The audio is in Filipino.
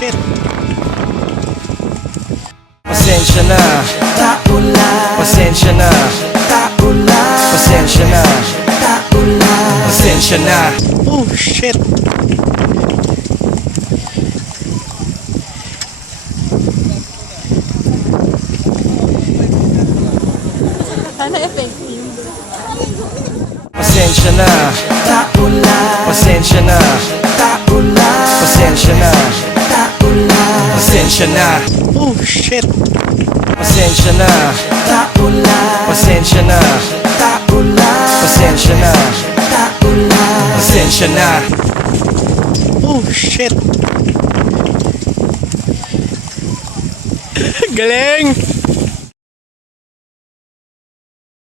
shit. Pasensya na, pasensya na, pasensya na, pasensya na. Oh shit. Sana effective. Pasensya na, pasensya na, pasensya na, pasensya na. Oh shit. Pasensya na, pasensya na, pasensya na, pasensya na. Oh shit. Galing.